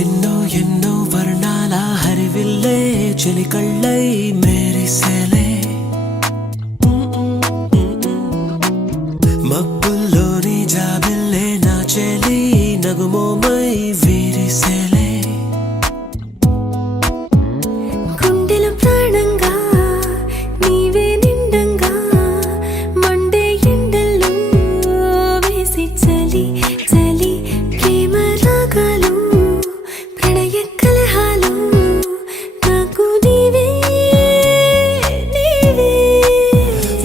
ఎన్నో ఎన్నో వర్ణాల హరివిల్లే చెలికళ్ళై మేరిసేలే మబ్బుల్లోని జాబిల్లే నా చెలి నగుమోమై వీరిసేలే గుండెల ప్రాణంగా నీవే నిండంగా మండే ఎండల్లో వేసి చలి చలి ప్రేమ రాగాలు ప్రణయ కలహాలు నాకు నీవే నీవే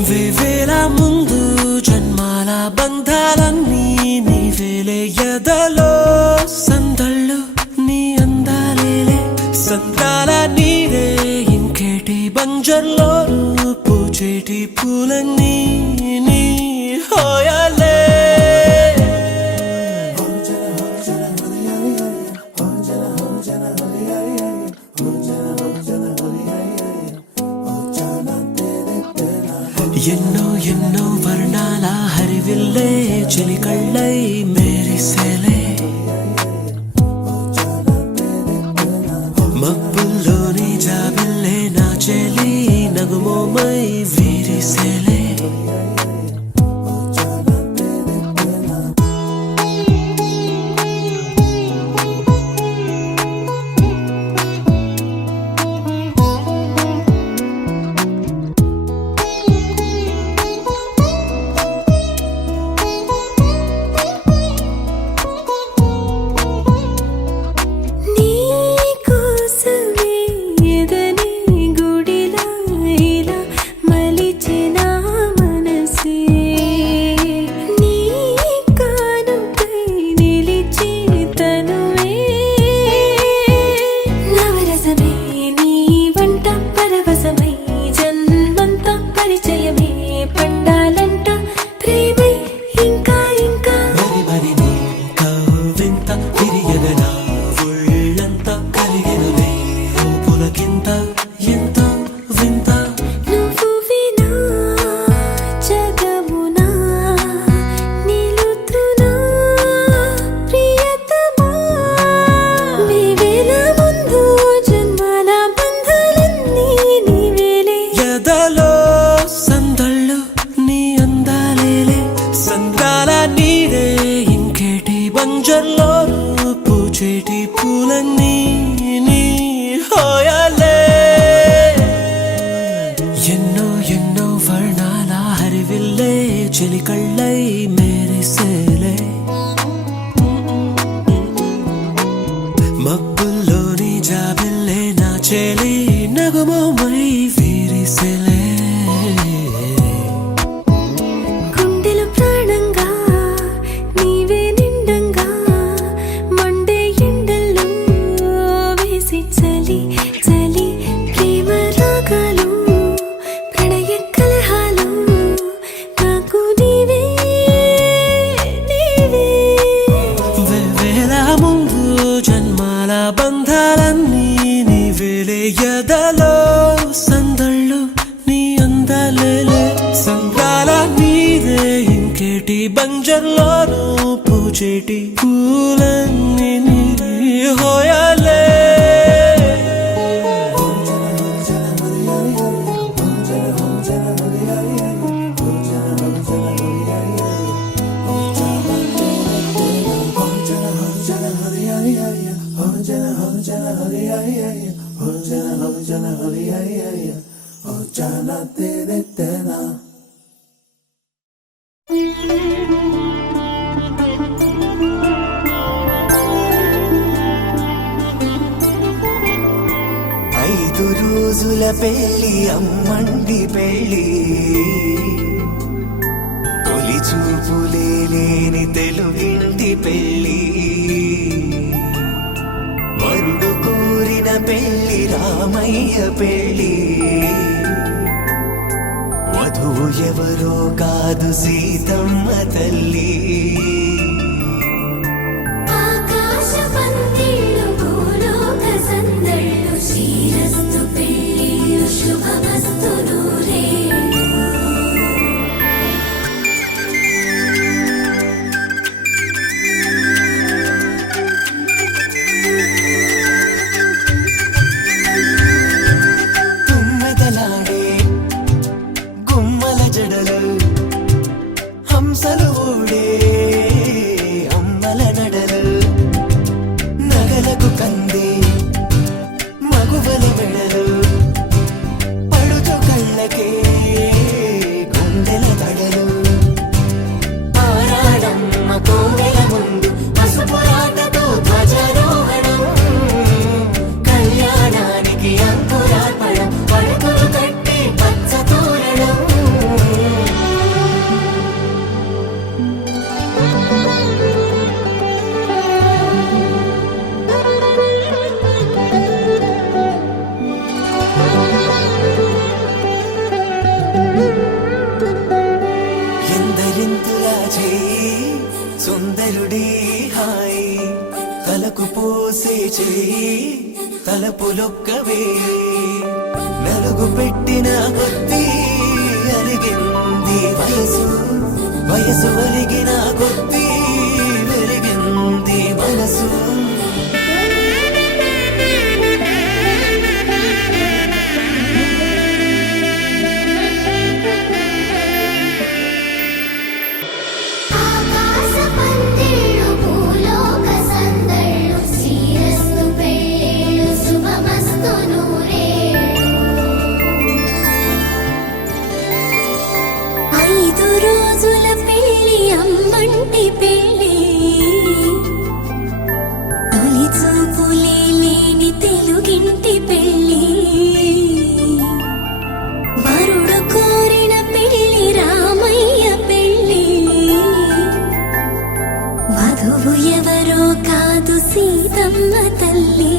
వేవేల ముందు జన్మాల బంధాలన్నీ నీవేలే ఎదలో సందళ్ళు నీ అందాలేలే సంద్రాల నీరే ఇంకేటి బంజర్లో పూచేటి పూలన్నీ నీ హోయాలే ఎన్నో ఎన్నో వర్ణాల హరివిల్లే చెలికళ్ళై మేరిసేలే మబ్బుల్లోని జాబిల్లే నా చెలి నగుమోమై వీరిసేలే పూచేటి పూలన్నీ నీ హోయాలే ఎన్నో ఎన్నో వర్ణాల హరివిల్లే చెలికళ్ళై మేరిసేలే మబ్బుల్లోని జాబిల్లే నా చెలి నగుమోమై వీరిసేలే గుండెల ప్రాణంగా నీవే నిండంగా మండే ఎండల్లో వేసి చలి చలి ప్రేమ రాగాలు ప్రణయ కలహాలు నాకు నీవే నీవే వేవేల ముందు జన్మాల బంధాలన్నీ నీవేలే ఎదలో సందళ్ళు నీ అందాలేలే సంద్రాల నీరే ఇంకేటి బంజర్లోనూ పూచేటి పూలన్నీ నీ హోయాలే ఐదు రోజుల పెళ్లి అమ్మండి పెళ్లి తొలి చూపులే లేని తెలుగింటి పెళ్లి వరుడు కోరిన పెళ్లి రామయ్య పెళ్లి వధువు ఎవరో కాదు సీతమ్మ తల్లి. ఆకాశ పందిళ్ళు భూలోక సందళ్ళు శ్రీరస్తు పెళ్ళిళ్ళు శుభమస్తు నూరేళ్ళు. గుమ్మెదలాడే గుమ్మల జడలు హంసలు ఊడే అమ్మల నడలు నగలకు కంది మగువల మెడలు పడుచు కళ్ళకే గుండెల తడలు ఆరాడమ్మ కోవెల ముందు పసుపురాటతో ధ్వజారోహణం కళ్యాణానికి అంకురార్పణం పడకలు కట్టి పచ్చ తోరణం. ఎందరింతులా చేయి సుందరుడి హాయి తలకు పోసే చేయి తలపులొక్కవే నలుగు పెట్టిన కొద్దీ అలిగింది వయసు వయసు అలిగిన కొద్దీ వెలిగింది మనసు. ఆకాశ పందిళ్ళు భూలోక సందళ్ళు శ్రీరస్తు పెళ్ళిళ్ళు శుభమస్తు నూరేళ్ళు. 5 రోజుల పెళ్ళి అమ్మంటి పెళ్ళి తొలి చూపులే లేని తెలుగింటి పెళ్ళి వరుడు కోరిన పెళ్ళి రామయ్య పెళ్ళి వధువు ఎవరో కాదు సీతమ్మ తల్లి.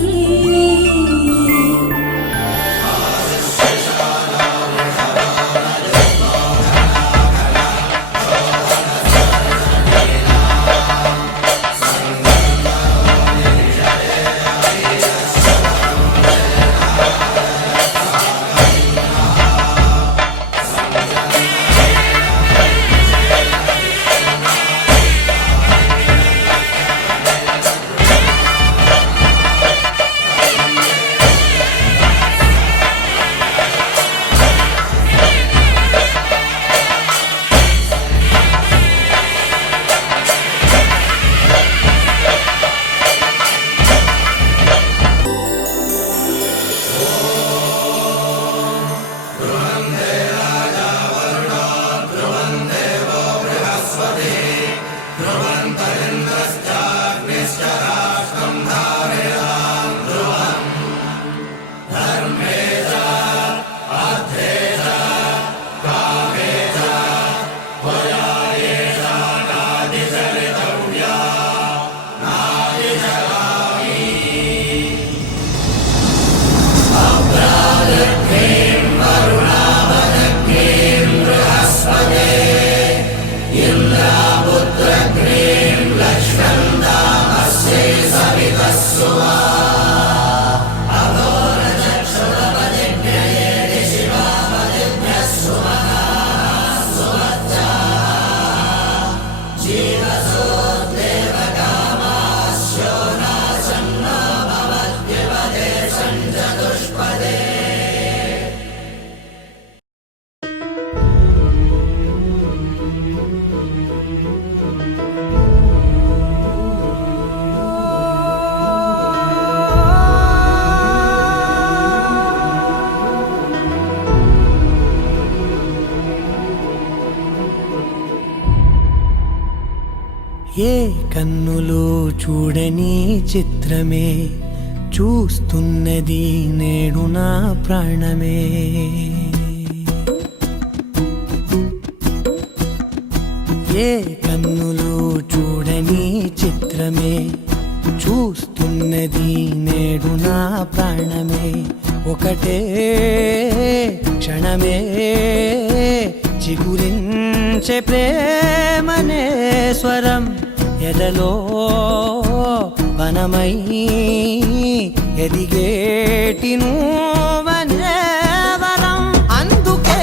ఏ కన్నులో చూడని చిత్రమే చూస్తున్నది నేడు నా ప్రాణమే. ఏ కన్నులో చూడని చిత్రమే చూస్తున్నది నేడు నా ప్రాణమే. ఒకటే క్షణమే చిగురించే ప్రేమనే స్వరం ఎదలో వనమై ఎదిగేటి నువ్వనే వరం. అందుకే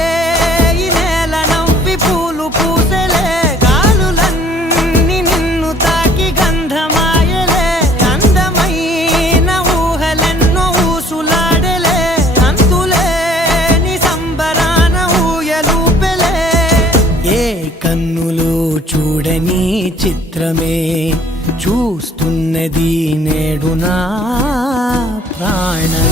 ఈ నేల నవ్వి పూలు పూసెలే, గాలులన్నీ నిన్ను తాకి గంధమాయలే, అందమైన ఊహలెన్నో ఊసులాడలే, అంతులేని సంబరాన ఊయలూపెలే. ఏ కన్నులు చూడని చిత్రమే చూస్తున్నది నేడు నా ప్రాణమే.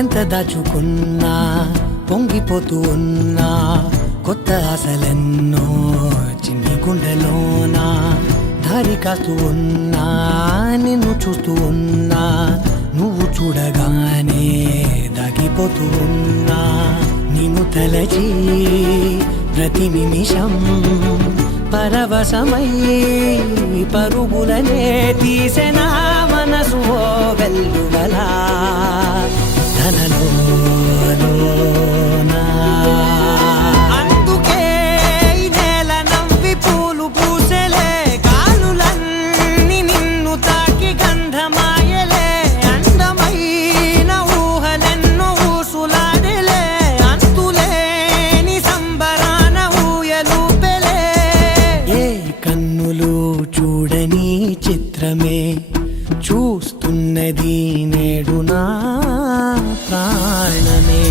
ఎంత దాచుకున్నా పొంగిపోతూ ఉన్నా, కొత్త ఆశలెన్నో చిన్ని గుండెలోనా దారి కాస్తూ ఉన్నా, నిన్ను చూస్తూ ఉన్నా, నువ్వు చూడగానే దాగిపోతూ ఉన్నా. నిన్ను తలచి ప్రతి నిమిషం పరవశమై పరుగులనే తీసెనా మనసు ఓ వెల్లువలా తనలోనా. అందుకే ఈ నేల నవ్వి పూలు పూసెలే, గాలులన్నీ నిన్ను తాకి గంధమాయలే, అందమైన ఊహలెన్నో ఊసులాడలే, అంతులేని సంబరాన ఊయలూపెలే. ఏ కన్నులు చూడని చిత్రమే చూస్తున్నది నేడు నా ప్రాణమే.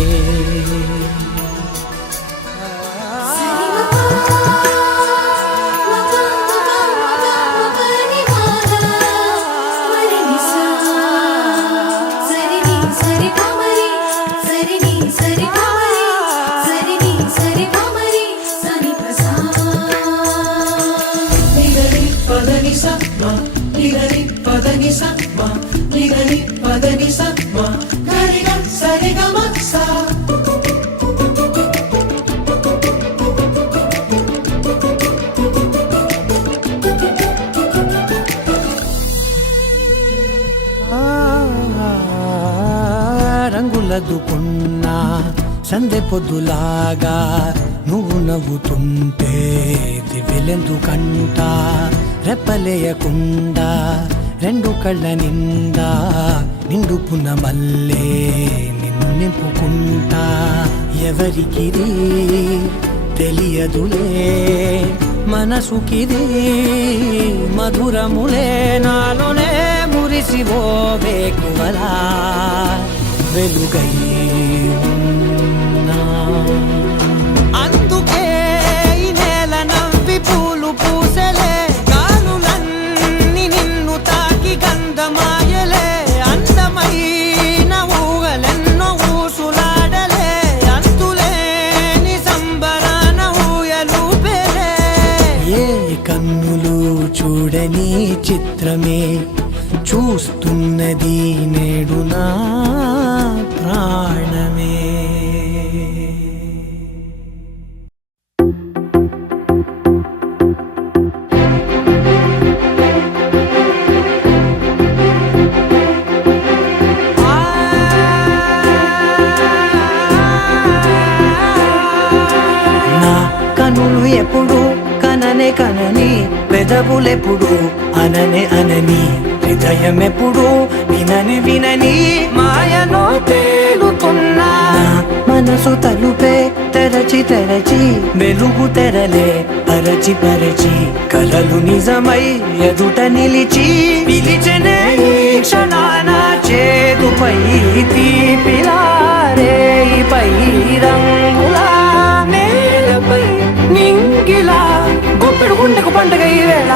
రంగులదుకున్నా సందె పొద్దులాగా నువ్వు నవ్వుతుంటే దివ్వెలెందుకంట, రెప్పలేయకుండా రెండు కళ్ళ నిండా నిండుకున్న మల్లే నిన్ను నింపుకుంటా. ఎవరికిది తెలియదులే మనసుకిది మధురములే, నాలోనే మురిసివో వేకువలా వెలుగై ఉన్నా. అందుకే ఈ నేల నవ్వి పూలు పూసెలే, గాలులన్నీ నిన్ను తాకి గంధమాయలే, అందమైన ఊహలెన్నో ఊసులాడలే, అంతులేని సంబరాన ఊయలూపెలే. ఏ కన్నులు చూడని చిత్రమే చూస్తున్నది నేడు నా ప్రాణమే. నా కనులు ఎప్పుడు కననే కనని, పెదవులెప్పుడు అననే అనని, హృదయం ఎప్పుడు వినని వినని మాయలో తేలుతున్నా. మనసు తలుపే తెరచి తెరచి వెలుగు తెరలే పరచి పరచి, కలలు నిజమై ఎదుట నిలిచి పిలిచెనే ఈ క్షణాన చేదుపై తీపిలారే పై రంగులా నేలపై నింగిలా గుప్పెడు గుండెకు పండుగ ఈ వేళ.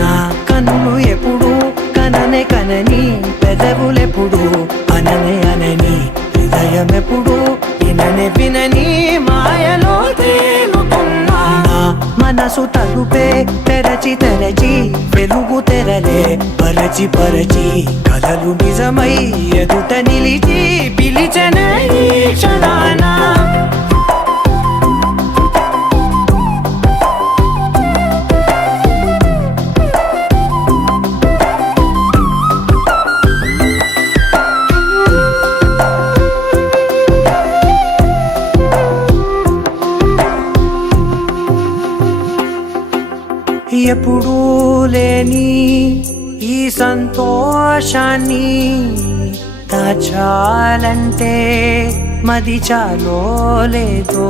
నా కన్నులు ఎప్పుడు కననే కనని, పెదవులెప్పుడు ఎప్పుడు వినని మాయలో తేలుతున్నా నా మనసు తలుపే తెరచి వెలుగు తెరలే పరచి కలలు నిజమై ఎదుట నిలిచి పిలిచనే ఈ క్షణాన ఎప్పుడూ లేని ఈ సంతోషాన్ని దాచాలంటే మది చాలో లేదో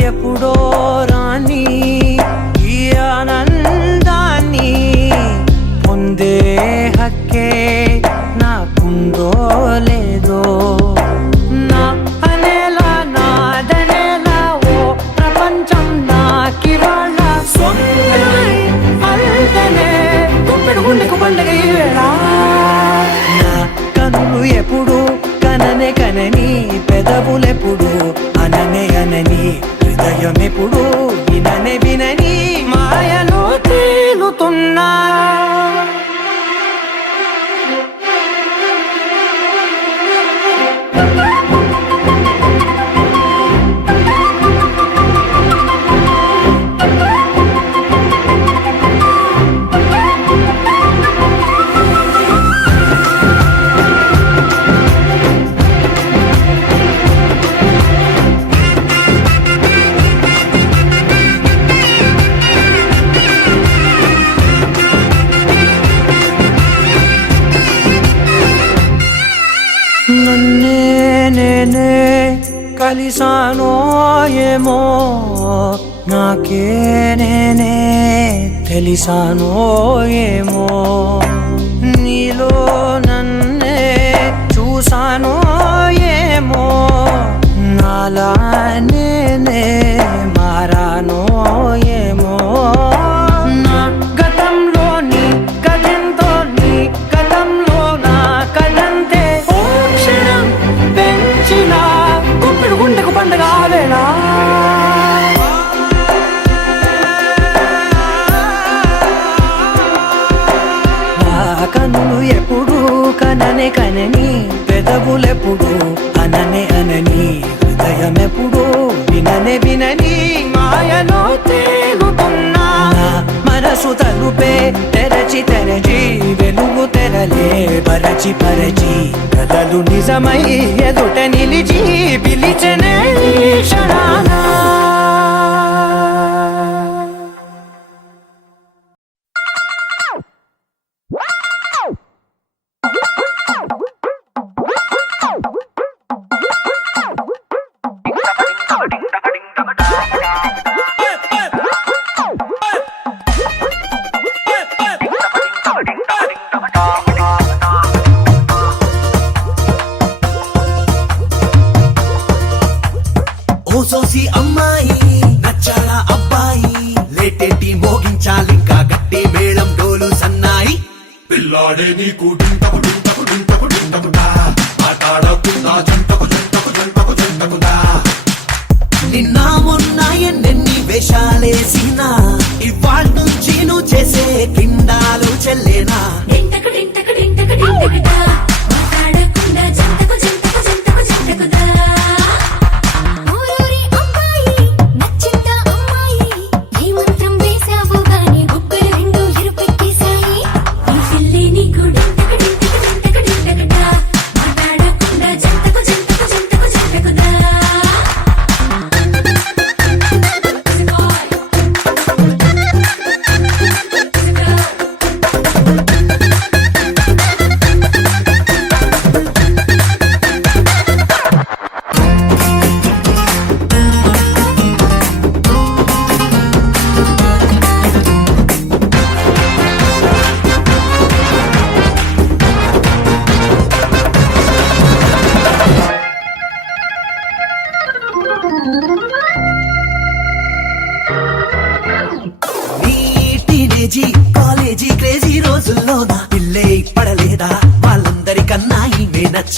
ఎప్పుడో రాని ఈ ఆనందాన్ని పొందే హక్కే నాకుందో లేదో నా అనేలా నాదనేలా ఓ ప్రపంచం నాకివాళ్ళ గుండెకు పండగ ఈ వేళ నా కనులు ఎప్పుడు కనని పెదవులెప్పుడు అనని హృదయం ఎప్పుడు వినని మాయలో తేలుతున్నా నేనే కలిసానో ఏమో నాకే నేనే తెలిసానో ఏమో నీలో నన్నే చూసానో ఏమో నాలా నేనే మారానో ఏమో నా గతంలోని కథంతో నీ గతంలో నా కథంతే గుండెకు పండగ ఆవేళ నా కనులు ఎప్పుడు కనని పెదవులెప్పుడు అనని హృదయం ఎప్పుడు వినని మాయలో తేలుతున్నా నా మనసు తలుపే తెరచి వెలుగు తెరలే పరచి కలలు నిజమై ఎదుట నిలిచి పిలిచనే ఈ క్షణాన సోసి అమ్మాయి నచ్చాడా అబ్బాయి లేటేటి మోగించాలింకా గట్టి మేళం డోలు సన్నాయి పిల్లాడే నీకు డింటకు డింటకు డింటకు డింటకుదా ఆటాడకుండా జంటకుదా నిన్న మొన్న ఎన్నెన్ని వేషాలేసినా ఇవాళ నుంచి నువ్వు చేసే కిండాలు చెల్లేనా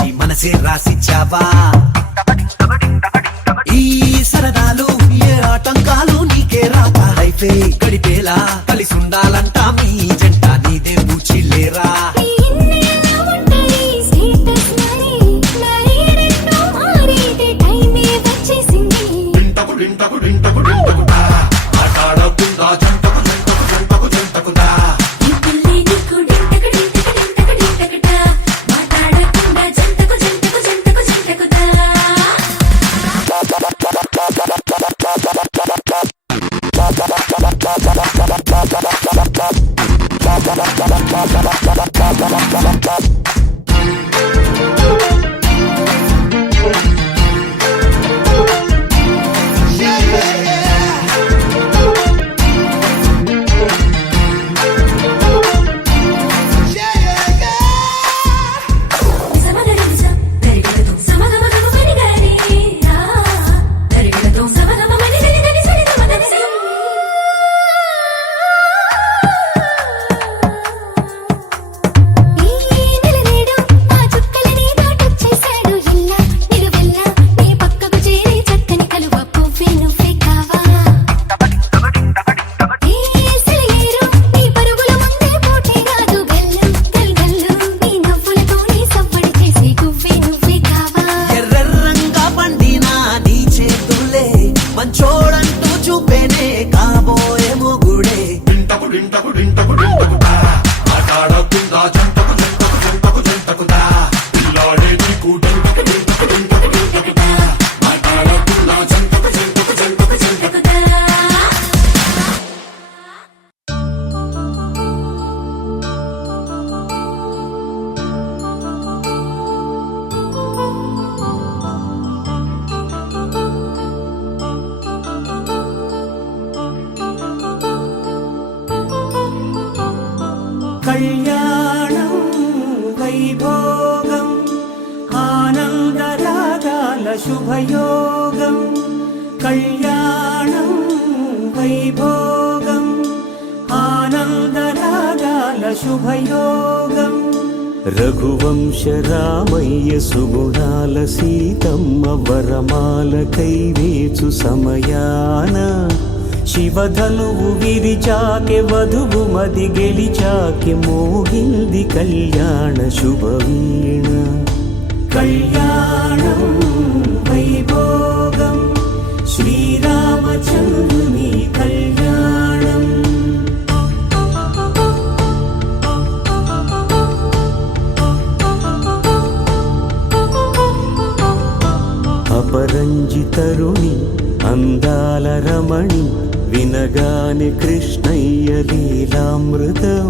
పిచ్చి మనసే రాసిచ్చావా ఈ సరదాలు ఏ ఆటంకాలు నీకే రాక లైఫే గడిపేలా కలిసి ఉండాలంటా మీ జంట నీదే పూచిల్లేరా డింటకు డింటకు డింటకు డింటకుదా ఆటాడకుండా జంటకు జంటకు జంటకు జంటకుదా మంచోడంటూ చూపేనే కాబోయే మొగుడే డింటకు డింటకు డింటకు డింటకుదా ఆటాడకుండా జంటకు జంటకు జంటకు జంటకుదా పిల్లాడే నీకు డింటకు డింటకు డింటకు డింటకుదా ఆటాడకుండా జంటకు జంటకు జంటకు జంటకుదా కళ్యాణం వైభోగం ఆనందరాగాల శుభయోగం కళ్యాణం వైభోగం ఆనందరాగాల శుభయోగం రఘువంశ రామయ్య సుగుణాల సీతమ్మ వరమాల కైవేచు సమయాన శివధనువు విరిచాకె వధువు మది గెలిచాకె మోగింది కళ్యాణ శుభవీణ కళ్యాణం వైభోగం శ్రీరామచంద్రుని కళ్యాణం అపరంజి తరుణి అందాల రమణి వినగాని కృష్ణయ్య లీలామృతం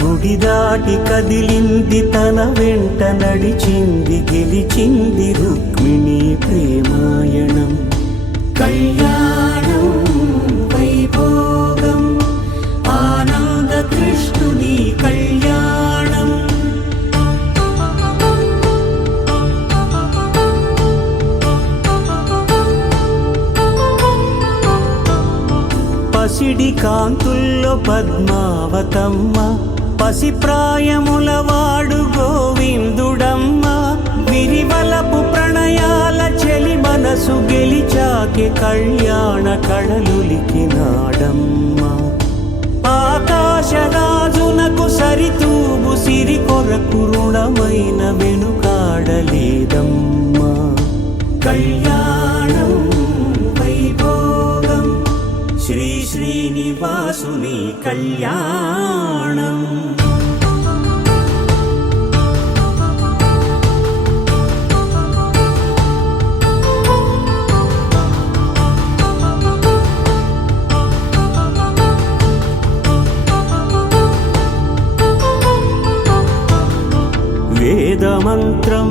గుడి దాటి కదిలింది తన వెంట నడిచింది గెలిచింది రుక్మిణి ప్రేమాయణం కళ్యాణం వైభోగం ఆనంద కృష్ణుని కళ్యాణం పసిడి కాంతుల్లో పద్మావతమ్మ పసిప్రాయముల వాడు గోవిందుడమ్మ విరివలపు ప్రణయాల చెలి మనసు గెలిచాకె కళ్యాణ కళలులికినాడమ్మ ఆకాశరాజునకు సరితూగు సిరి కొరకు రుణమైన వెనుకాడలేదమ్మా కళ్యాణం వైభోగం శ్రీ శ్రీనివాసుని కళ్యాణం వేదమంత్రం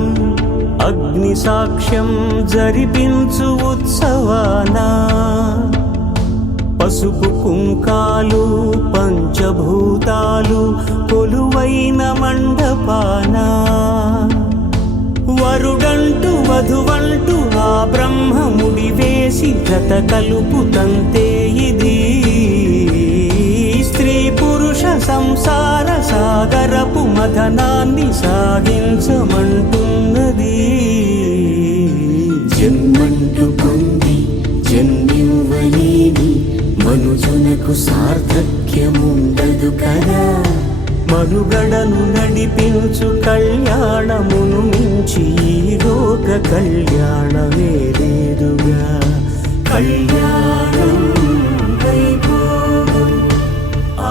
అగ్ని సాక్ష్యం జరిపించు ఉత్సవానా పసుపు కుంకాలు పంచభూతాలు కొలువైన మండపాన వరుడంటూ వధువంటూ ఆ బ్రహ్మముడి వేసి జత కలుపుతంతే ఇది స్త్రీ పురుష సంసార సాగరపు మథనాన్ని సాగించమంటున్నది బ్రతుకు సార్థక్యముండదు కదా. మనుగడను నడిపించు కళ్యాణమును మించి ఈ లోక కళ్యాణమే లేదుగా. కళ్యాణం వైభోగం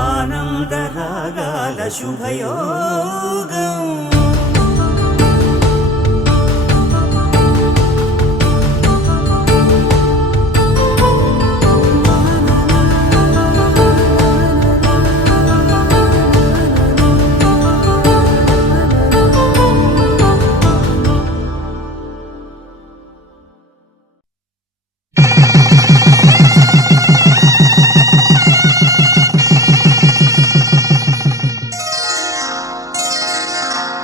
ఆనందరాగాల శుభయోగం.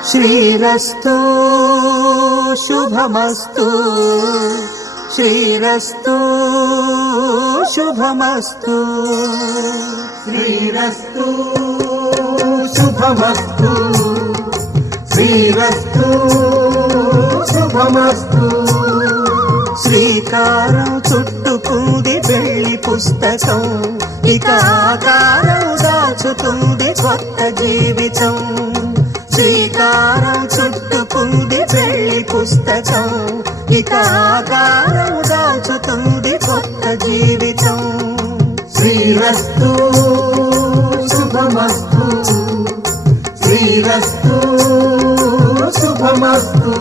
శ్రీరస్తు శుభమస్తు, శ్రీరస్తు శుభమస్తు, శ్రీరస్తు శుభమస్తు, శ్రీరస్తు శుభమస్తు. శ్రీకారం చుట్టుకుంది వెళ్లి పుస్తకం, ఇక ఆకారం దాచుతుంది కొత్త జీవితం. శ్రీకారం చుట్టుకుంది వెళ్లి పుస్తకం, ఇక ఆకారం దాచుతుంది కొత్త జీవితం. శ్రీరస్తు శుభమస్తు, శ్రీరస్తు శుభమస్తు.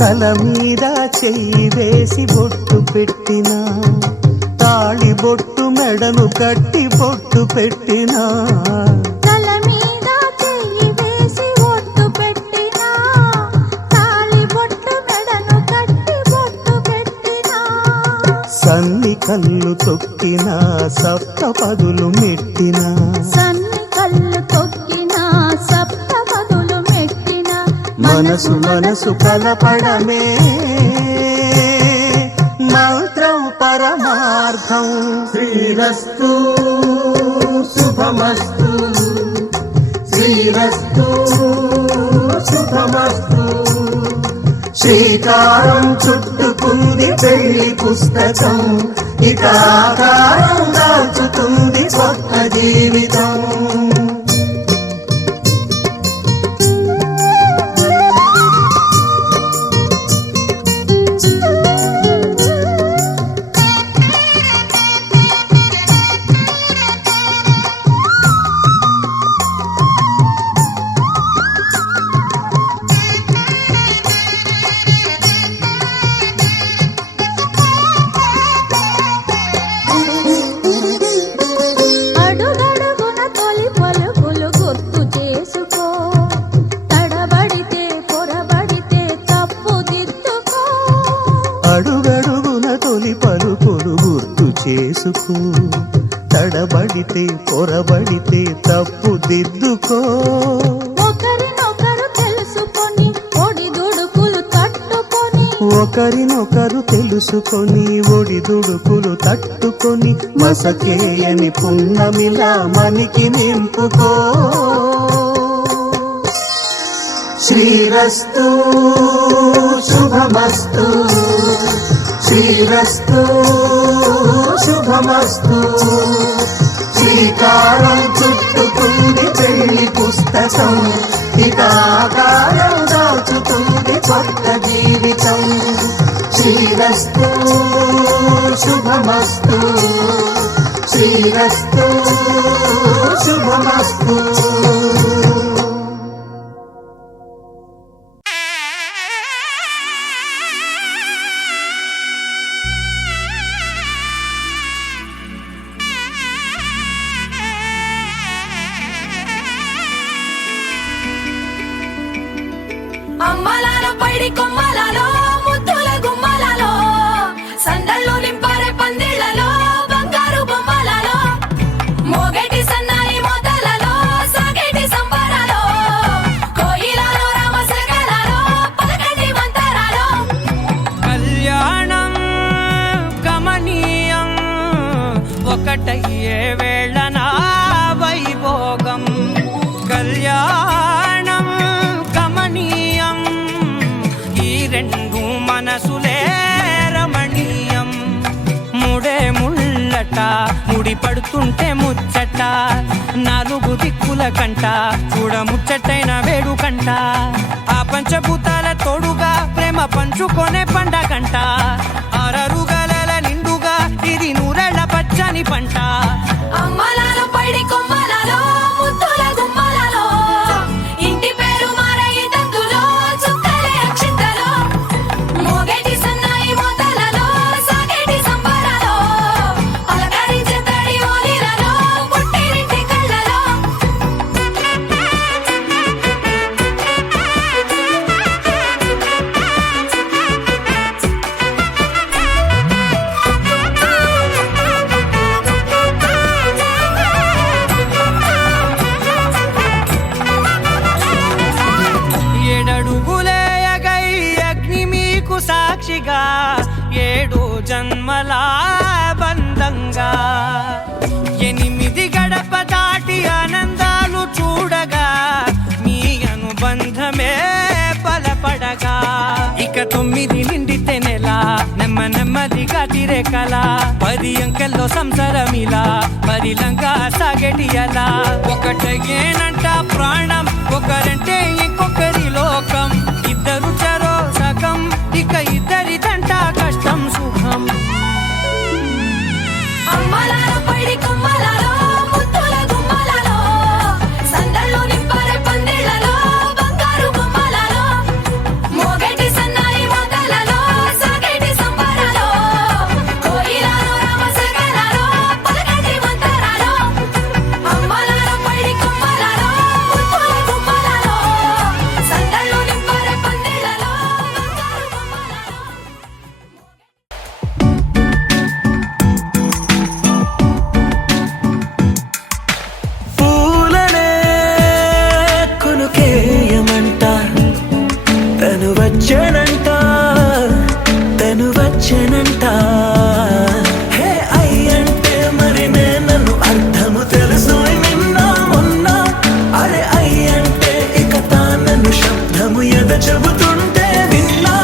తల మీద చెయ్యి వేసి బొట్టు పెట్టినా, తాళి బొట్టు మెడను కట్టి బొట్టు పెట్టినా, తల మీద చెయ్యి వేసి బొట్టు పెట్టినా, తాళి బొట్టు మెడను కట్టి బొట్టు పెట్టినా, సన్ని కళ్ళు తొక్కినా సప్త పదులు మెట్టినా, సన్ని కళ్ళు తొక్కినా సప్త పదులు మెట్టినా, మనసు మనసు కలపడమే మంత్రం పరమార్థం. శ్రీరస్తు శుభమస్తు, శ్రీరస్తు శుభమస్తు. శ్రీకారం చుట్టుకుంది పెళ్లి పుస్తకం, ఇక ఆకారం దాచుతుంది కొత్త జీవితం. అడుగడుగున తొలి పలుకులు గుర్తు చేసుకో, తడబడితే పొరబడితే తప్పు దిద్దుకో. అడుగడుగున తొలి పలుకులు గుర్తు చేసుకో, తడబడితే పొరబడితే తప్పు దిద్దుకో. ఒకరినొకరు తెలుసుకొని ఒడిదుడుకులు తట్టుకొని, ఒకరినొకరు తెలుసుకొని ఒడిదుడుకులు తట్టుకొని, మసకేయని పున్నమిలా మనికి నింపుకో. శ్రీరస్తు శుభమస్తు, శ్రీరస్తు శుభమస్తు. శ్రీకారం చుట్టుకుంది పెళ్లి పుస్తకం, ఇక ఆకారం దాచుతుంది కొత్త జీవితం. శ్రీరస్తు శుభమస్తు, శ్రీరస్తు శుభమస్తు. అమ్మలాలో పైడి కొమ్మలలో ముద్దుల గుమ్మలలో సందళ్ళు నింపారే పందిళ్లలో బంగారు బొమ్మలలో మోగటి సన్నాయి మోతల ఒకటయ్యే వేళ నా వైభోగం కళ్యాణం కమనీయం ఈ రెండు మనసులే రమణీయం ముడే ముళ్ళట ముడి పడుతుంటే ముచ్చట నాలుగు దిక్కుల కంట చూడ ముచ్చటైన వేడుకంట ఆ పంచభూతాల తోడుగా ప్రేమ పంచుకొనే పండగంట ఆరరుగల నిండుగా ఇది నూరెళ్ళ పచ్చని పంట అమ్మలాలో పడి కొమ్మలలో ముద్దుల గుమ్మలలో ఇంటి పేరు మారయి తంతులో చుక్కలే అక్షింతలో మోగేటి సన్నాయి మోతలలో సాగేటి సంబరాలో అలకరించే తడి ఓలిలలో పుట్టినింటి కళ్ళలో ఏడడుగులేయగై అగ్ని మీకు సాక్షిగా ఏడు జన్మల బంధంగా 8 గడప దాటి ఆనందాలు చూడగా మీ అనుబంధమే బలపడగా ఇక 9 నిండితే నెల నెమ్మదిగా తిరేకల 10 అంకెల్లో సంసారమిలా పరిలంగా సాగేటి అలా ఒకటేనంట ప్రాణం ఒకరంటే ఇంకొకరి లోకం ఇద్దరు చరో సగం ఇక ఇద్దరిదంట కష్టం సుఖం అమ్మలాలో పడి కొమ్మలలో ముద్దుల గుమ్మలలో సందళ్ళు నింపరే పందిళ్ళలో బంగారు గుమ్మలలో మోగేటి సన్నాయి మోతలలో సాగేటి సంబరాలో కోయిలలో రామశకరాలో పలకటి మంతరాలో అమ్మలాలో పడి కొమ్మలలో ముద్దుల గుమ్మలలో సందళ్ళు నింపరే పందిళ్ళలో బంగారు గుమ్మలలో పూలనే కొనుకేయమంట తను వచ్చనంట హే అయ్యంటే మరి నన్ను అర్థము తెలుసు నిన్న మొన్న అరే అయ్యంటే ఇక తానను శబ్దము ఎద చెబుతుంటే విన్నా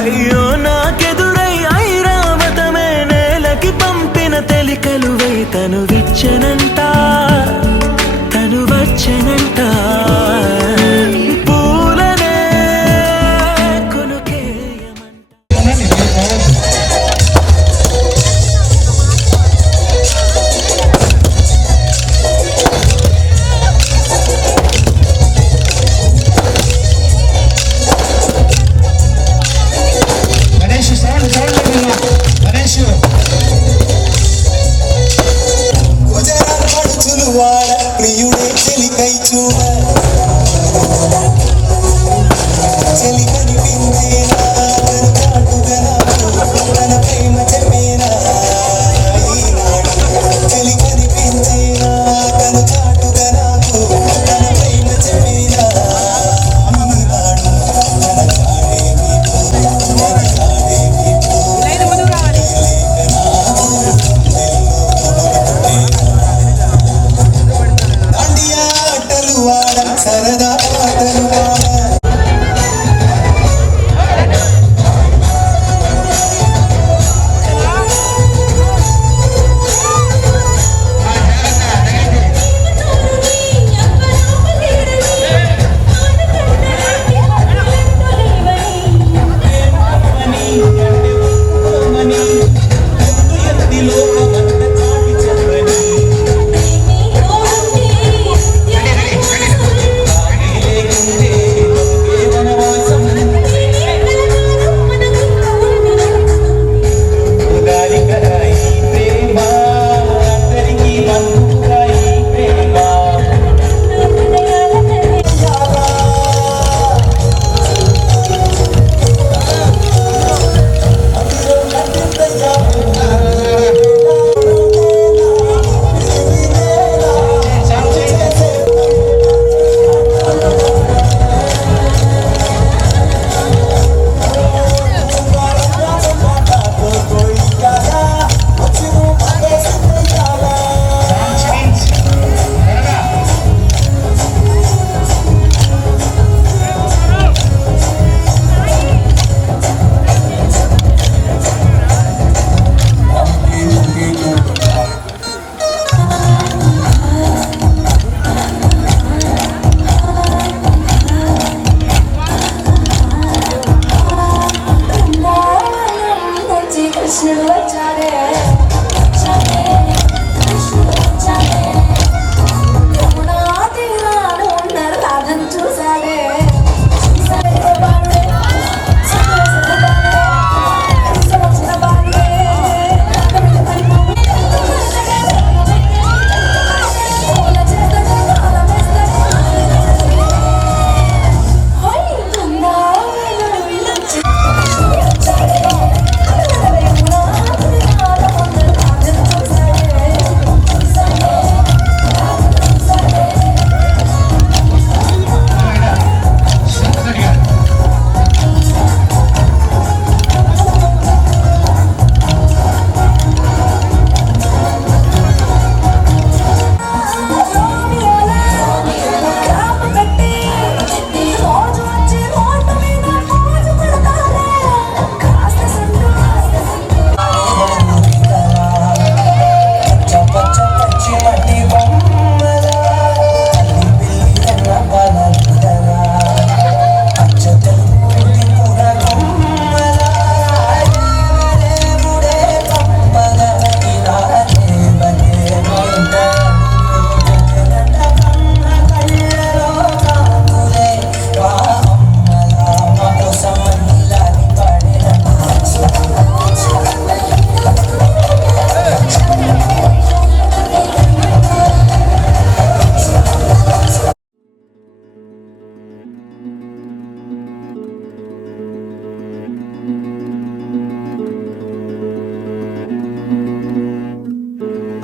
అయ్యో నాకెదురై ఐరావతమే నేలకి పంపిన తెలికలువై తను విచ్చనంట తను వచ్చనంట పూలనే కొనుకేయమంట గణేష్ సౌండ్ గణేష్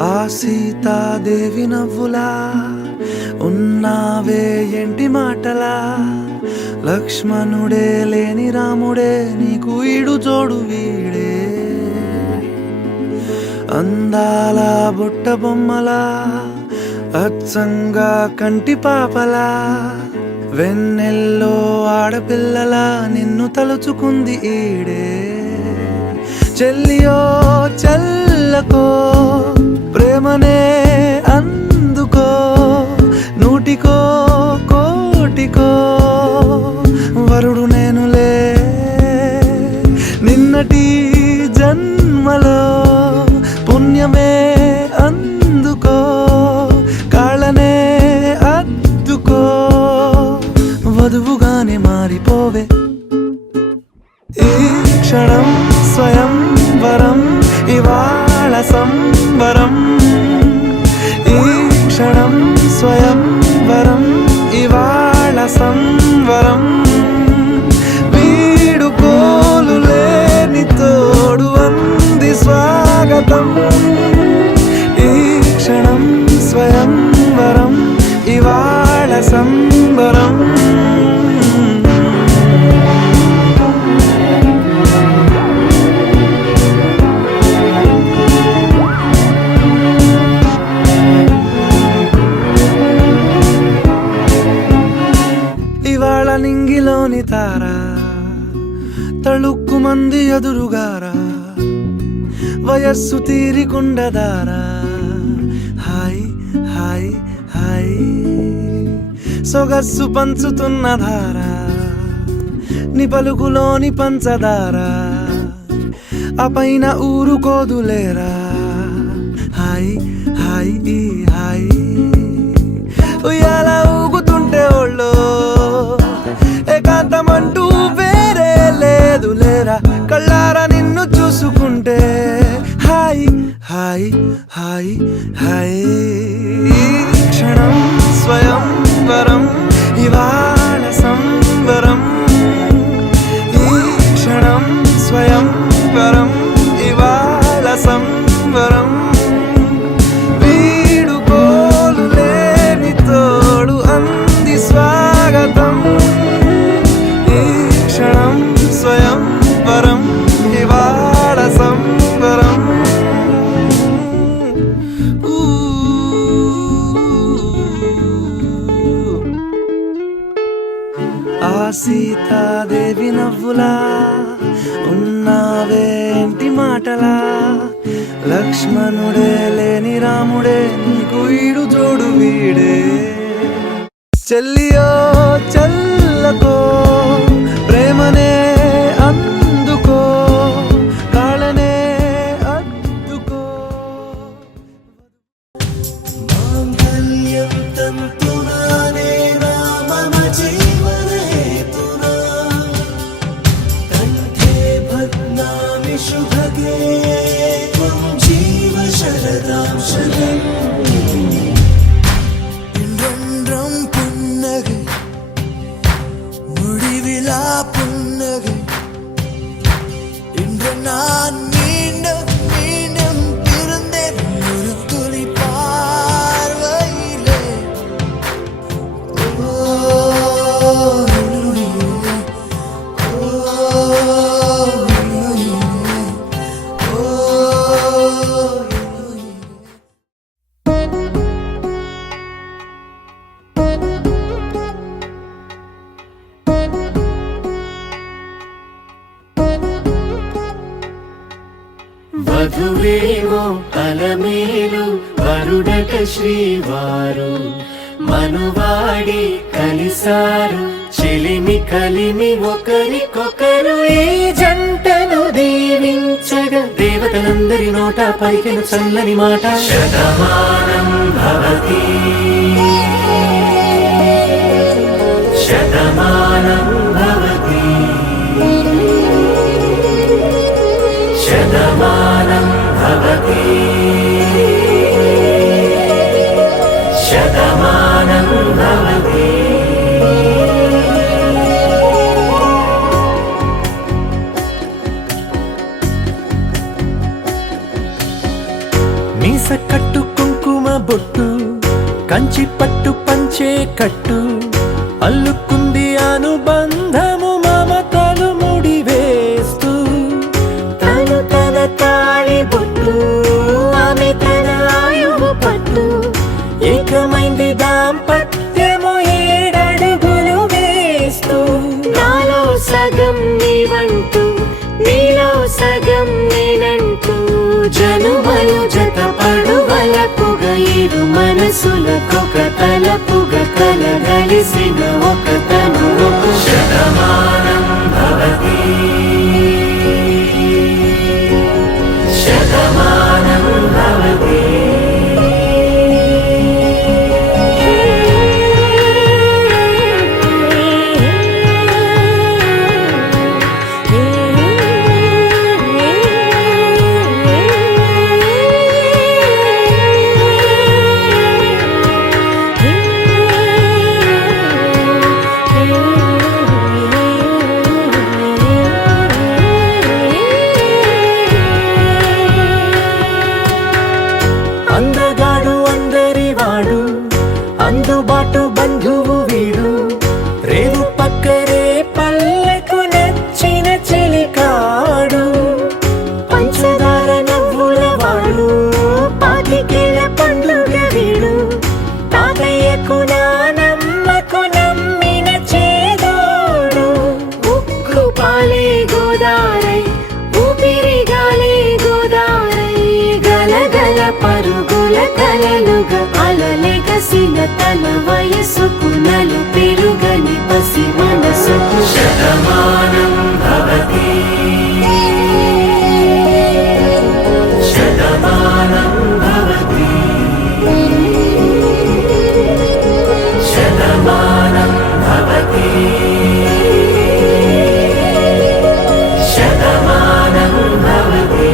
ఆ సీతాదేవి నవ్వులా ఉన్నావే ఎంటి మాటలా లక్ష్మణుడే లేని రాముడే నీకు ఈడు జోడు వీడే అందాల బుట్ట బొమ్మలా అచ్చంగా కంటి పాపలా వెన్నెల్లో ఆడపిల్లలా నిన్ను తలుచుకుంది ఈడే చెల్లియో చల్లకో ప్రేమనే అందుకో నూటికో కోటికో వరుడు నేనులే నిన్నటి జన్మలో పుణ్యమే అందుకో కాళ్ళనే అద్దుకో వధువుగానే మారిపోవే ఈ క్షణం స్వయం వరం ఇవాళ సంబరం ఈ క్షణం స్వయం వరం ఇవాళ సంవరం వీడుకోలు లేని తోడు అంది స్వాగతం ఈ క్షణం స్వయం వరం ఇవాళ సంబరం ఇవాళ నింగిలోని తారా తళుక్కు మంది ఎదురుగారా వయస్సు తీరికుండదారా హాయ్ హాయ్ హాయ్ సొగస్సు పంచుతున్న ధారా ని పలుకులోని పంచదారా ఆ పైన ఊరుకోదులేరా హాయ్ హాయ్ ఈ హాయ్ ఉయ్యాల ఊగుతుంటే ఒళ్ళో ఏకాంతమంటూ వేరే లేదు లేరా కళ్ళారా నిన్ను చూసుకుంటే హాయ్ హాయ్ హాయ్ హాయ్ క్షణం స్వయం వరం ఇవాళ సంవరం ఈ క్షణం స్వయం వరం ఇవాళ సంవరం వీడుకోలు లేని తోడు అంది స్వాగతం ఈ క్షణం స్వయం వరం ఇవాళ సంవరం ఆ సీతాదేవి నవ్వులా ఉన్నావేంటి మాటలా లక్ష్మణుడే లేని రాముడే నీకు ఈడు జోడు వీడే చెల్లియో చల్లకో ప్రేమనే అందుకో కాళ్ళనే అద్దుకో మాంగళ్యం తంతునానే మమ జీవన హేతునా కంఠే భద్నామి శుభగే త్వం జీవ శరదాం శతం என்றென்றும் புன்னகை முடிவிலா புன்னகை இன்று நான் மீண்டும் மீண்டும் பிறந்தேன் ஒரு துளி பார்வையிலே ஓ என்னுயிரே, ஓ என்னுயிரே, ஓ என்னுயிரே. వధువేవో అలమేలు వరుడట శ్రీవారు మనువాడి కలిసారు చెలిమి కలిమి ఒకరికొకరు ఈ జంటను దీవించగా దేవతలందరి నోట పలికిన చల్లని మాట శతమానం భవతి శతమానం భవతి శతమానం భవతి శతమానం భవతి పనస కట్టు కుంకుమ బొట్టు కంచి పట్టు పంచే కట్టు అల్లుకుంది అనుబంధము మమతలు ముడివేస్తూ తను తన తాళి బొట్టు ఆమె తన ఆయువు పట్టు ఏకమైంది దాంపత్యము 7 అడుగులు వేస్తూ నాలో సగం నీవంటూ నీలో సగం నేనంటూ జనుమలు జత పడువలపుగ ఇరు మనసులకొక తలపుగ కలగలిసిన ఒక తను శతమానం భవతి శతమానం భవతి అందగాడు అందరివాడు అందుబాటు బంధువు వీడు రేవు పక్కరే పల్లెకు నచ్చిన చెలికాడు పంచదార నవ్వుల వాడు పాతికేల పండుగ వీడు తాతయ్యకు నానమ్మకు నమ్మిన చేదోడు ఉక్కు పాలే గోదారై ఊపిరి గాలే గోదారై గలగల పరుగుల కలలుగా అలలెగసిన తన వయసుకు నలు పెరుగని పసి మనసుకు శతమానం భవతి శతమానం భవతి శతమానం భవతి శతమానం భవతి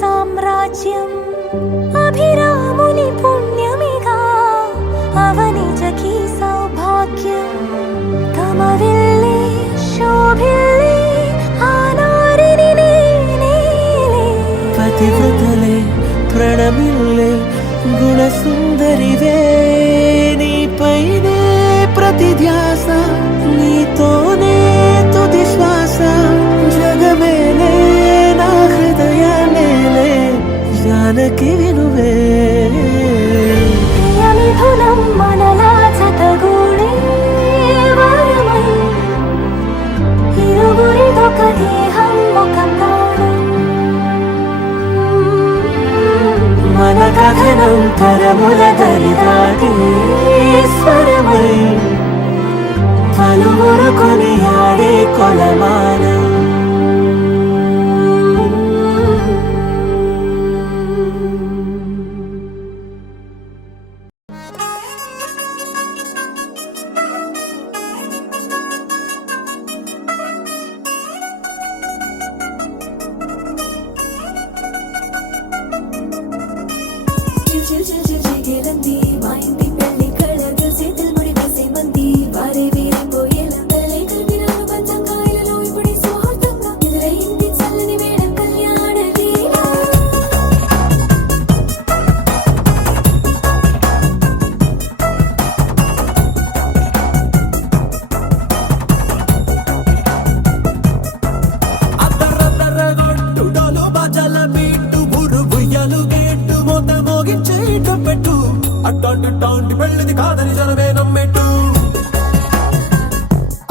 సామ్రాజ్యం అభిరాముని పుణ్యమిగా అవనిజకి సౌభాగ్యం కమవిల్లి శోభిల్లి ఆనారిని నేనేలే పతివ్రతలే ప్రణమిల్లే గుణసుందరివే నీపైనే ప్రతి ధ్యాస నీతోనే తుది శ్వాస జగమే మనకి వినువే ప్రియమిథునం మనలా జతగూడే వరమై ఇరువురిదొక దేహం ఒక ప్రాణం మన కథనం తరముల దరిదాటి స్వరమై పలువురు కొనియాడే కొలమానం చిల్చిల్చిల్చిల్చిగేలంది మా ఇంటి పెళ్లి కళ్ళ చేతులు ముడి వేసే మంది వారే వీరైపోయేలా తలలే కలిపిన పంచకాయలలో ఇప్పుడు సుహృతంగా ఎదురైంది చల్లని వేళ కళ్యాణ లీల అద్దరద్దరగొట్టు డోలు బాజాల బీటు ఊరు బుయ్యలు గేట్టు మోత మోగించే పెట్టు అట్టాంటి టాంటి పెళ్ళిది కాదని జనమే నమ్మెట్టు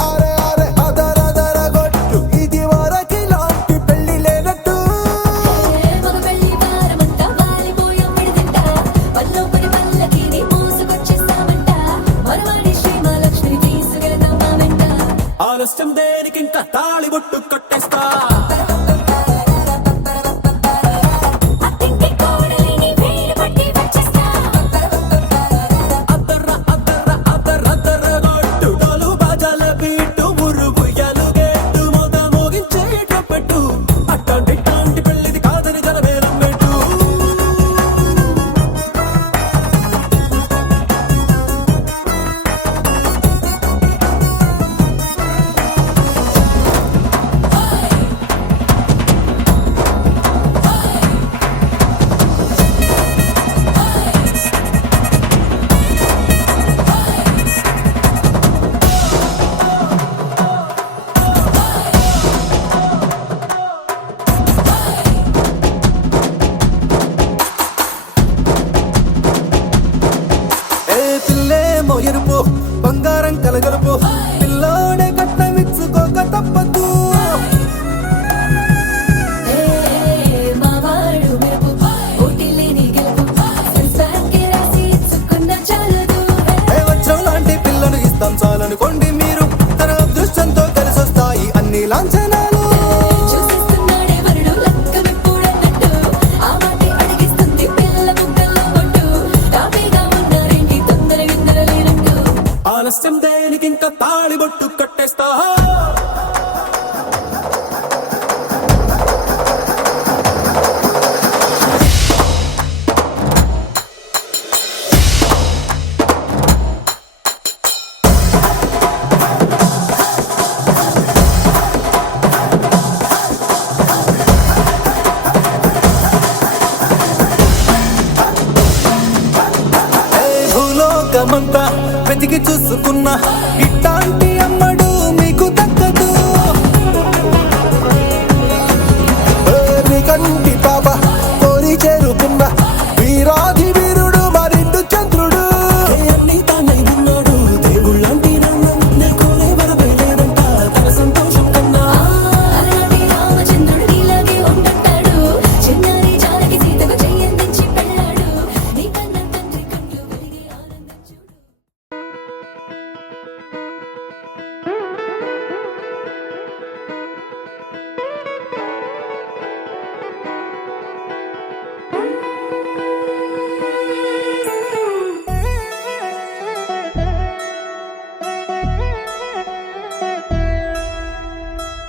అరే అరే అదరదరగొట్టు ఇది వరకి లాంటి పెళ్లి లేనట్టు మగ పెళ్లి వారమంతా వాలిపోయాం విడిదింట పల్లోపడి పల్లకిని మోసుకొచ్చేస్తామంట మరవాడి శ్రీమహాలక్ష్మిని తీసుకెళ్దాం మా వెంట ఆలస్యం దేనికి ఇంకా తాళి బొట్టు కట్టేస్తా అత్తింటి కోడలిని వేలు పట్టి వచ్చేస్తా అద్దరద్దరగొట్టు డోలు బాజాల బీటు ఊరు బుయ్యలు గేట్టు మోత మోగించే పెట్టు అట్టాంటి టాంటి పెళ్ళిది కాదని జనమే నమ్మెట్టు ఏ పిల్లేమో ఎరుపు బంగారం కలగలుపు పిల్లోడే కట్నమిచ్చుకోక తప్పదు మా వాడు మెరుపు ఓటిలేని గెలుపు సంసారకే రాసి ఇచ్చుకున్న చాలదు ఏ వచ్చం లాంటి పిల్లను ఇస్తాం చాలనుకోండి మీరు తన అదృష్టంతో కలిసొస్తాయి అన్ని లాంఛనాలు చూసిస్తున్నాడే వరుడు లక్కమిప్పుడన్నట్టు ఆ మాటే అడిగిస్తుంది పిల్ల ముగ్గల్లో కొట్టు టాపీగా ఉన్నారేంటి తొందర విందర లేనట్టు ఆలస్యం దేనికి ఇంకా తాళి బొట్టు కట్టేస్తా ఏ భూలోకమంతా వెతికి చూసుకున్నా ఇట్లాంటి అమ్మడు మీకు దక్కదు ఏ మీ కంటి పాప కోరి చేరుకున్న వీరాధి వీరుడు మరిండు చంద్రుడు అన్ని తానై ఉన్నాడు దేవుళ్ళంటి నాన్న నే కోరే వరపై లేదంట తన సంతోషం కన్నా అలాంటి రామచంద్రుడు నీలాగే ఉండంటాడు చిన్నారి జానకి సీతకు చెయ్యందించి పెళ్ళాడు నీ కన్న తండ్రి కళ్ళు వెలిగి ఆనందించుడు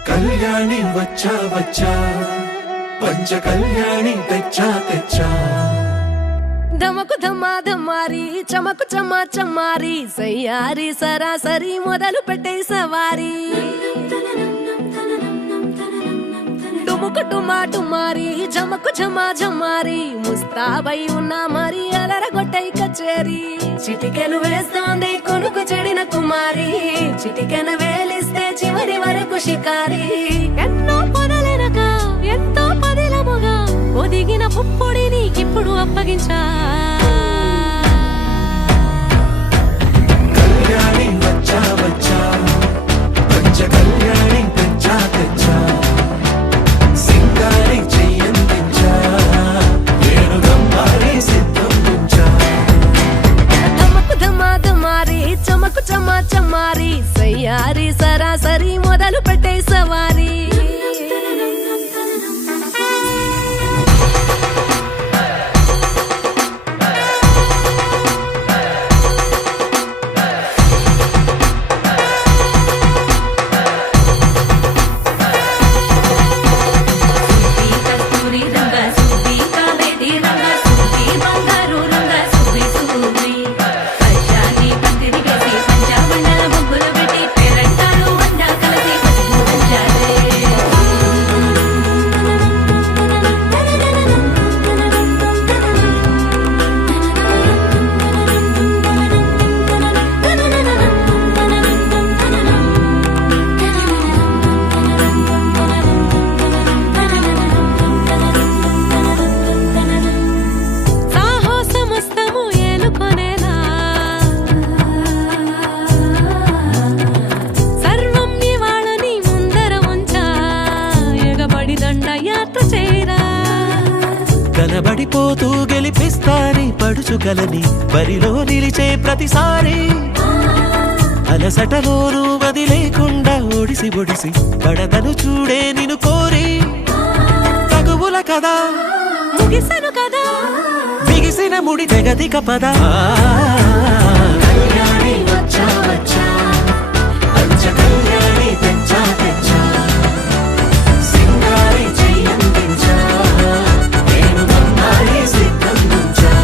కళ్యాణి వచ్చా వచ్చా పంచ కళ్యాణి తెచ్చా తెచ్చా ధమకు ధమా ధమారి చమకు చమా చమారి సయ్యారి సరాసరి మొదలు పెట్టే సవారీ డుముకు డుమా డుమారి జమకు ఝమా ఝమారి ముస్తాబై ఉన్నా మరి అలరగొట్టై కచేరి చిటికెను వేస్తోంది కొనుకు చెడిన కుమారి చిటికెను వేలిస్తే చివరి వరకు షికారి ఎన్నో పొదలెనక ఎంతో పదిలముగా దిగిన పుప్పొడి నీకిప్పుడు అప్పగించా కళ్యాణి వచ్చా వచ్చా పంచ కళ్యాణి తెచ్చా తెచ్చా సింగారి చెయ్యందించా ఏనుగమ్మారి సిద్ధందించా ధమకు ధమాధమారి చమకు చమా చమారి సయ్యారి సరాసరి మొదలు పెట్టే సవారీ కనబడిపోతూ గెలిపిస్తాని పడుచుగలని బరిలో నిలిచే ప్రతిసారి అలసటలోనూ వదిలేకుండా ఒడిసి ఒడిసి పడదను చూడే నిన్ను కోరి తగువుల కదా ముగిసను కదా బిగిసిన ముడి తెగదిక పద కళ్యాణి వచ్చా వచ్చా పంచ కళ్యాణి తెచ్చా తెచ్చా సింగారి చెయ్యందించా ఏనుగమ్మారి సిద్ధందించా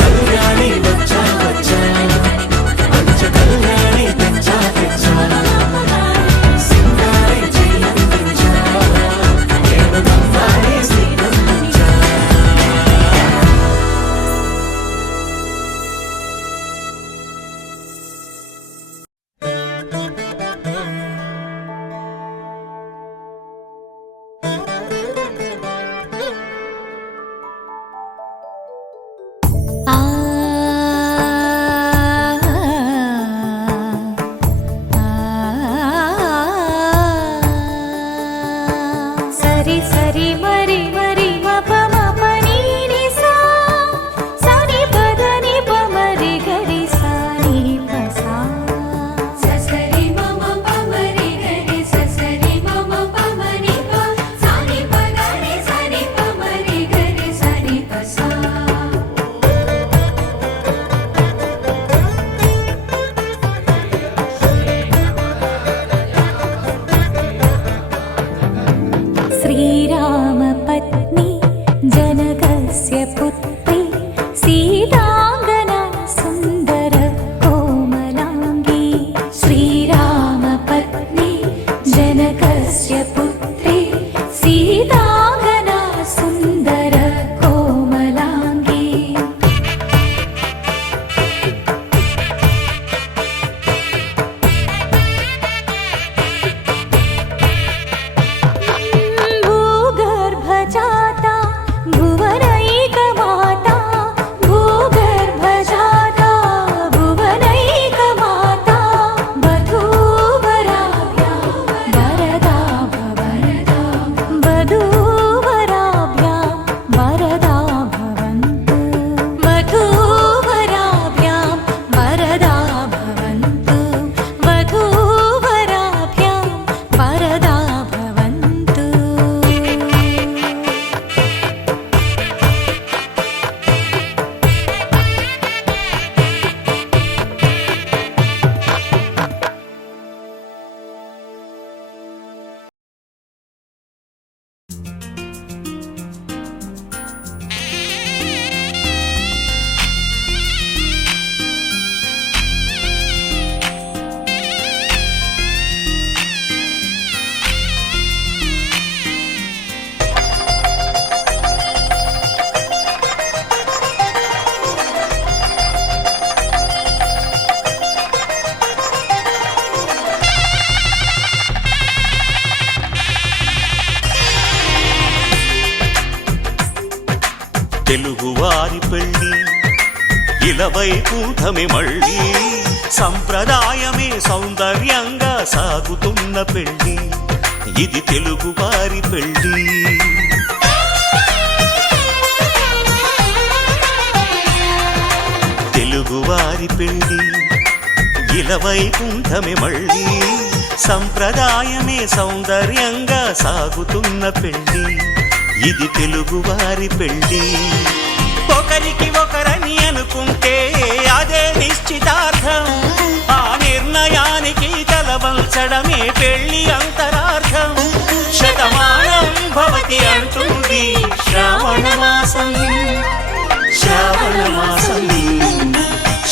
కళ్యాణి వచ్చా వచ్చా పంచ కళ్యాణి తెచ్చా తెచ్చా సింగారి చెయ్యందించా ఏనుగమ్మారి సిద్ధందించా సరి సరి మరి మరి మప మప నీ ని సా సని పద ని ప మరి గరి సా ని ప సా ససరి మమ ప మరి గరి ససరి మమ ప మరి ప సాని ప గరి సని ప మరి గరి సని ప సా శ్రీరామ పత్ని జనకస్య పుత్రి సీతాంగనా సుందర కోమలాంగి శ్రీరామ పత్ని జనకస్య పుత్రి సీతాంగనా సుందర కోమలాంగి భూగర్భజాతా భువనైకమాతా భూగర్భజాతా భువనైకమాతా వధూవరాభ్యాం తెలుగువారి పెళ్ళి ఇలవైకుంఠమే మళ్ళీ సంప్రదాయమే సౌందర్యంగా సాగుతున్న పెళ్ళి ఇది తెలుగువారి పెళ్ళి తెలుగువారి పెళ్ళి ఇలవైకుంఠమే మళ్ళీ సంప్రదాయమే సౌందర్యంగా సాగుతున్న పెళ్ళి ఇది తెలుగువారి పెళ్ళి ఒకరికి ఒకరని అనుకుంటే అదే నిశ్చితార్థం ఆ నిర్ణయానికి తలవంచడమే పెళ్లి అంతరార్థం శతమానం భవతి అంటుంది శ్రావణ మాసం శ్రావణ మాసం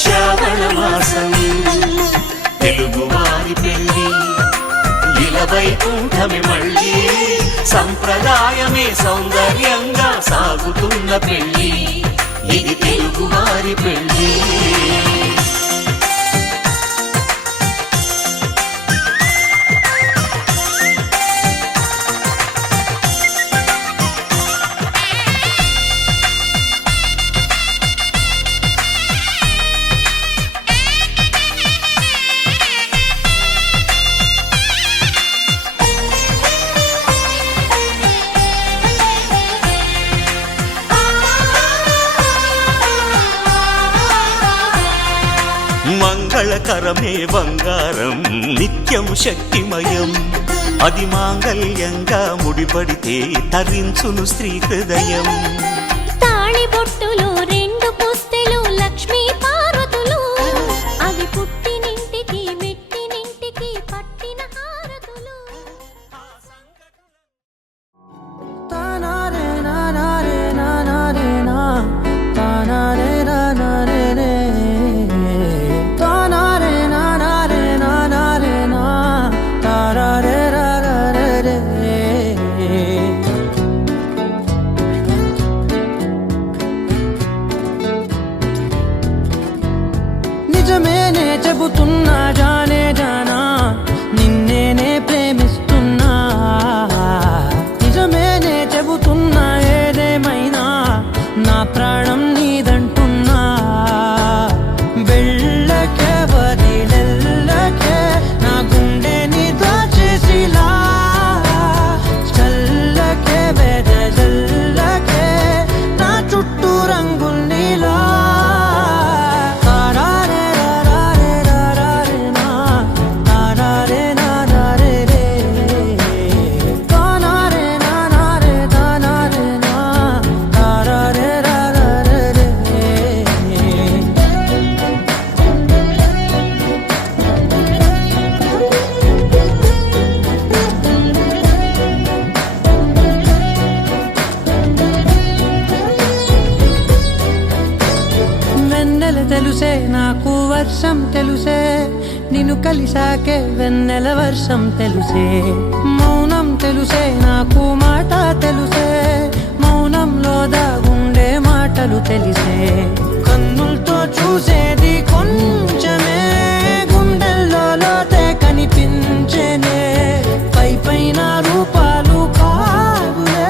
శ్రావణ మాసం తెలుగువారి పెళ్ళి ఇలవైకుంఠమే మళ్ళీ సంప్రదాయమే సౌందర్యంగా సాగుతున్న పెళ్ళి ఇది తెలుగువారి పెళ్ళి మంగళకరమే బంగారం నిత్యం శక్తిమయం అది మాంగళ్యంగా ముడిపడితే తరించును స్త్రీ హృదయం తాళిబొట్టులు రెండు పుస్తెలు లక్ష్మీ పార్వతులు అవి పుట్టినింటికి మెట్టినింటికి పట్టిన హారతులు నిజమేనే చెబుతున్నా జానే జానా నిన్నేనే ప్రేమిస్తున్నా నిజమేనే చెబుతున్నా ఏదేమైనా నా ప్రాణం నీదంటున్నా వెళ్ళకే వదిలెల్లకే నా గుండెని దాచేసిలా చల్లకే వెదజల్లకే నా చుట్టూ రంగుల్నిలా తెలుసే నాకు వర్షం తెలుసే నిన్ను కలిసాకే వెన్నెల వర్షం తెలుసే మౌనం తెలుసే నాకు మాట తెలుసే మౌనంలో దాగుండే మాటలు తెలిసే కన్నులతో చూసేది కొంచెమే గుండెల్లో లోతే కనిపించేనే పై పైన రూపాలు కాదులే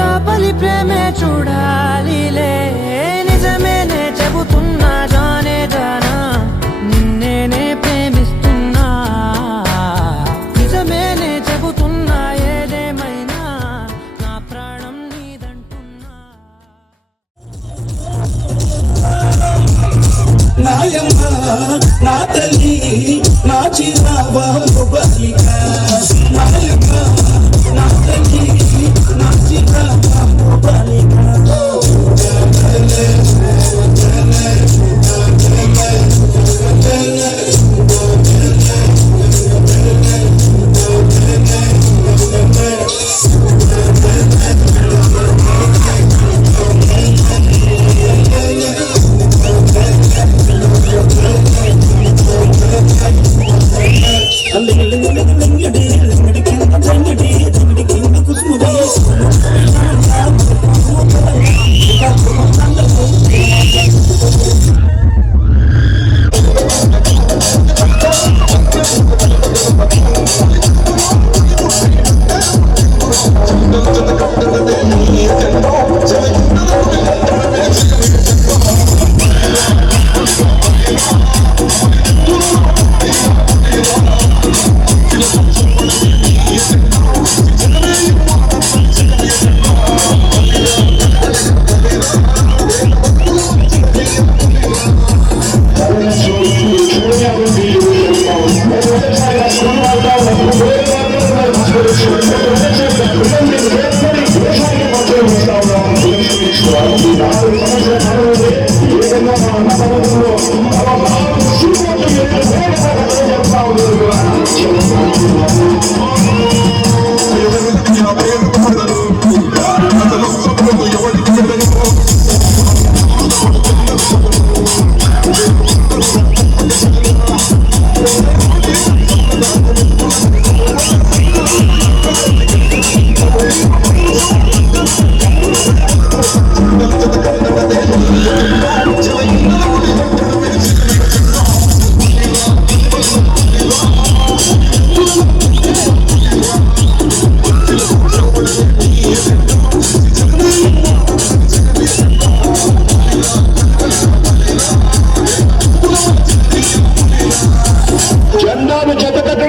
లోపలి ప్రేమే చూడాలిలే నిజమేనే చెబుతున్నా జానే జానా నిన్నేనే ప్రేమిస్తున్నా నిజమేనే చెబుతున్నా ఏదేమైనా నా ప్రాణం నీదంటున్నా నాయమ్మ నా తల్లి నా చిరాబాబు బలిక నాయమ్మ నా తల్లి నా చిరాబాబు బలిక Thank you.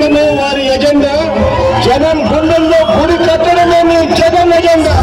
కట్టడమే వారి ఎజెండా. జనం గుండెల్లో గుడి కట్టడమే మీ జగన్ ఎజెండా.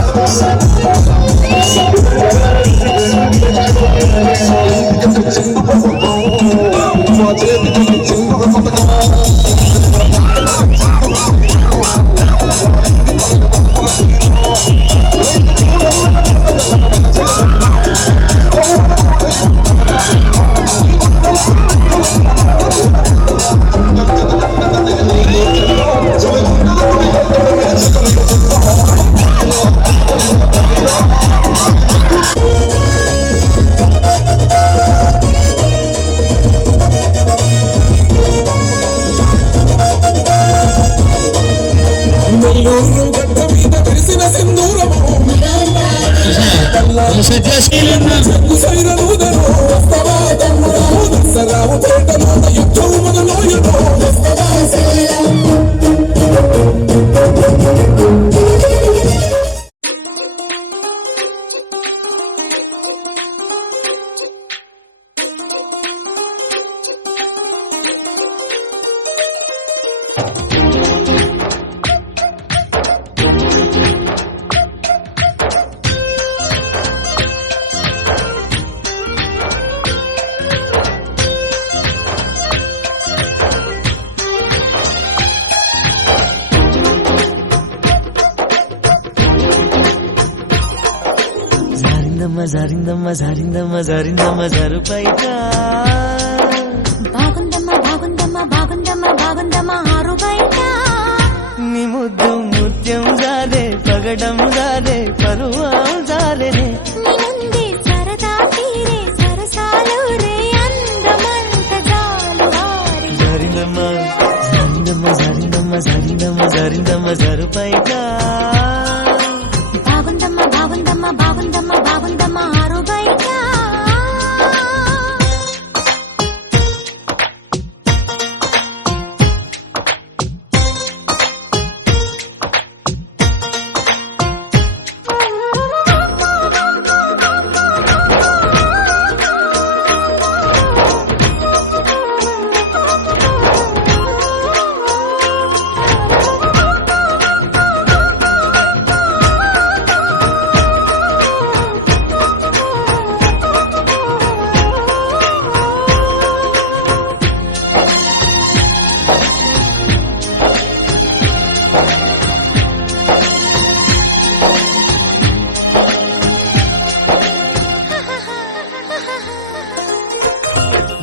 జారిందమ్మ జారిందమ్మ జారిందమ్మ జరుపైగా బాగుందమ్మ బాగుందమ్మ బాగుందమ్మ బాగుందమ్మ ఆరు బయట నీ ముద్దు ముత్యం జారే పగడం జారే పరువాం జారేనే నీ ముందే సరదా తీరే సరసాలు రే అందమంత జాలు వారి జారిందమ్మ జారిందమ్మ జారిందమ్మ జారిందమ్మ జారిందమ్మ జరుపైగా బాగుందమ్మ బాగుందమ్మ బాగుందమ్మ బాగుందమ్మ ఆరు బయట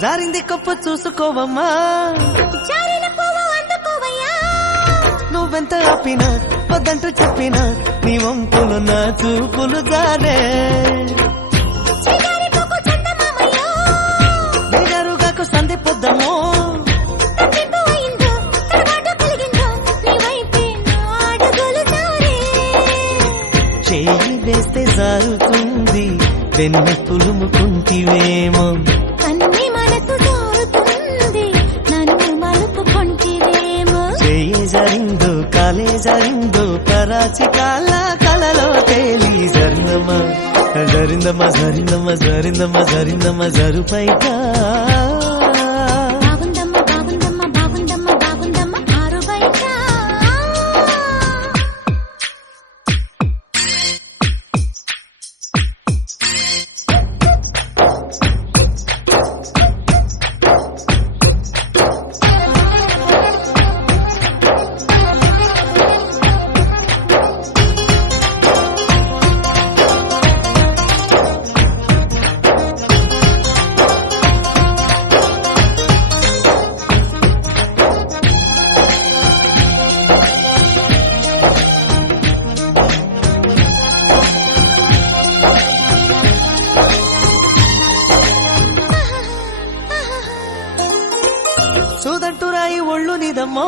జారింది కప్పు చూసుకోవమ్మా జారిన పువ్వు అందుకోవయ్యా నువ్వెంత ఆపినా వద్దంటూ చెప్పినా నీ వంపులు నా చూపులు జారే చిగారి పువ్వు చందమామయ్యో బేజారుగాకు సంధి పొద్దమ్మో తప్పిపో అయిందో తడబాటు కలిగిందో నీ వైపే నా అడుగులు జారే చేయి వేస్తే జారుతుంది వెన్ను పులుముకుంటివేమో కన్ని మనకు జారుతుంది నన్ను మలుపుకుంటివేమో చేయి జారిందో కాలే జారిందో కరాచి కాల కలలో తేలి జరిందమ్మ జరిందమ్మ జరిందమ్మ జరిందమ్మ జరిందమ్మ జరుపైగా బాగుందమ్మ బాగుందమ్మ బాగుందమ్మ బాగుందమ్మ ఆరు బయట సూదంటురాయి ఒళ్ళు నీదమ్మో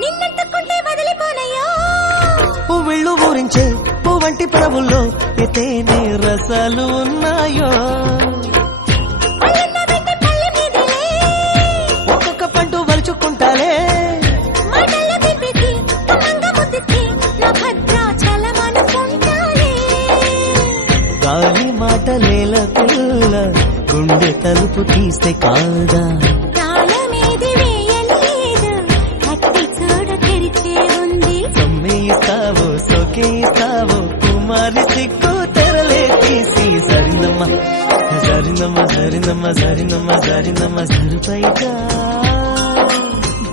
నిన్నెత్తుకుంటే వదిలిపోనయ్యో పువ్విళ్ళు ఊరించే పువ్వంటి ప్రభుల్లో ఎతేనే రసాలు ఉన్నాయో పల్లెన్న వెంట పల్లె మీదలే ఒక్కొక్క పండు వలుచుకుంటాలే మాటల్లో తిప్పితి కమంగ ముద్దితి నా భద్రాచలమనుకుంటాలే గాలి మాటలేల పిల్ల గుండె తలుపు తీస్తే కాదా తాళమేది వేయలేదు నాకే తావు కుమారి సిక్కు తెరలే తీసి సరినమ్మ సరినమ్మ సరినమ్మ సరినమ్మ సరినమ్మ సరిపైగా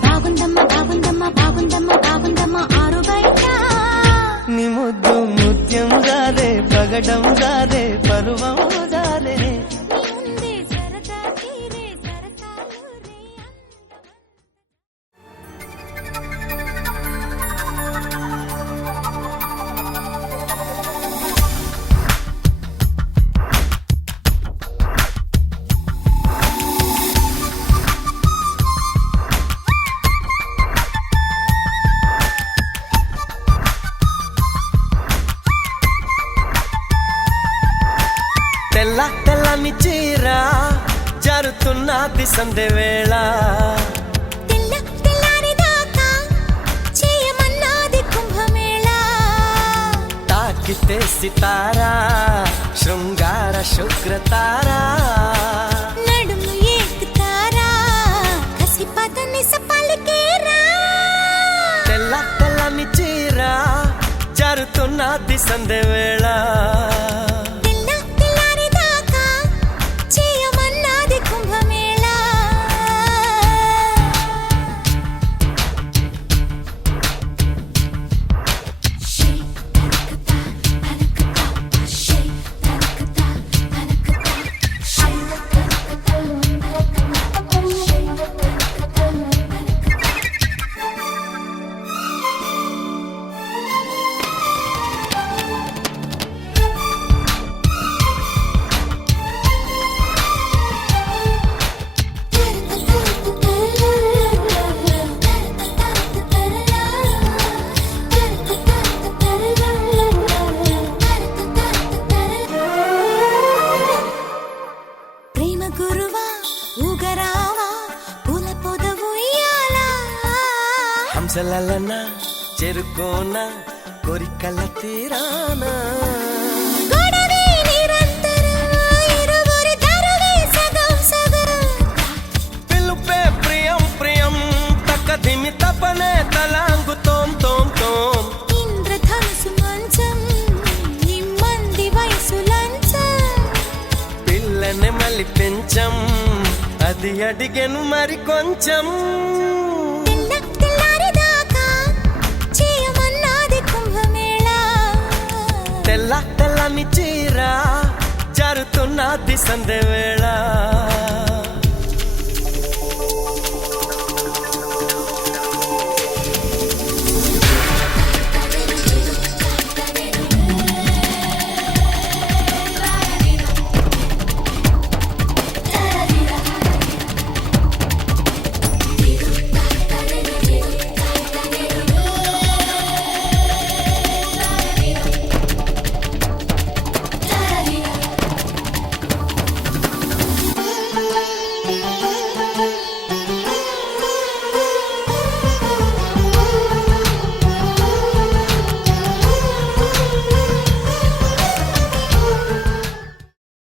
బాగుందమ్మ బాగుందమ్మ బాగుందమ్మ బాగుందమ్మ ఆరు బయట నీ ముద్దు ముత్యం జారే పగడం జారే పరువం జారే ముందే సరదా తీరే సరసాలు రే తెల్ల తెల్లని చీర జరుతున్నది సందే వేళ తెల్ల తెల్లారిదాకా చేయమన్నది కుంభమేళ తాకితే సితారా శృంగార శుక్రతారా నడుము ఏకుతారా కసిపదని సపలికేరా తెల్ల తెల్లని చీర జరుతున్నది సందే వేళ తెల్ల తెల్లారిదాకా చేయమన్నది కుంభమేళ ప్రేమ గురువా ఊగరావా పూల పొదవు ఇయ్యాలా హంసలలన చెరుకోన కోరికల తీరానా గొడవే నిరంతరం ఇరువురి తరువే సగం సగం పిలుపే ప్రియం ప్రియం తక్కదిమి తపనే తలాంగు తోం తోం తోం ఇంద్రధనుసు మంచం నిమ్మంది వయసు లంచం పిల్లని మళ్ళీ పెంచం అది అడిగెను మరి కొంచెం తెల్ల తెల్లారిదాకా చేయమన్నది కుంభమేళ తెల్ల తెల్లని చీర జరుతున్నది సందే వేళ